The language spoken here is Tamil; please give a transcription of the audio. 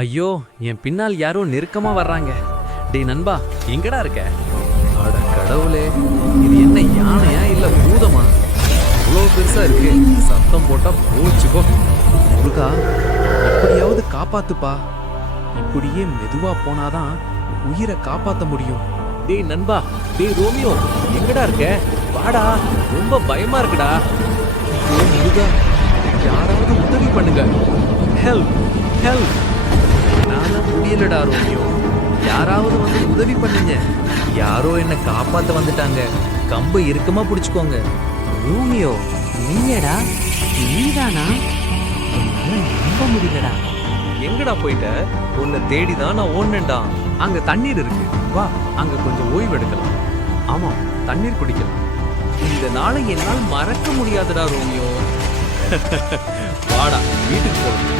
ஐயோ, என் பின்னால் யாரோ நெருக்கமா வர்றாங்க. டேய் நண்பா, எங்கடா இருக்க? அட கடவுளே, இது என்ன யானையா இல்ல பூதமா? இவ்வளோ பெருசா இருக்கு. சத்தம் போட்டா போச்சுக்கோ. முருகா, எப்படியாவது காப்பாத்துப்பா. இப்படியே மெதுவா போனாதான் உயிரை காப்பாத்த முடியும். டேய் நண்பா, டேய் ரோமியோ, எங்கடா இருக்க? வாடா, ரொம்ப பயமா இருக்குடா. ஐயோ முருகா, யாராவது உதவி பண்ணுங்க. Help, help. என்னால முடியலடா ரோமியோ, யாராவது வந்து உதவி பண்ணுங்க. யாரோ என்ன காப்பாத்த வந்துட்டாங்க. கம்பை இறுக்கமா பிடிச்சுக்கோங்க. ரோமியோ, நீயடா? நீதானா? என்னால நம்ப முடியலடா. எங்கடா போயிட்ட? உன்னை தேடிதான் நான் ஓடுனேன்டா. அங்க தண்ணீர் இருக்கு, வா அங்க கொஞ்சம் ஓய்வு எடுக்கலாம். ஆமா, தண்ணீர் குடிக்கலாம். இந்த நாளை என்னால் மறக்க முடியாதுடா ரோமியோ. வாடா, வீட்டுக்கு போகலாம்.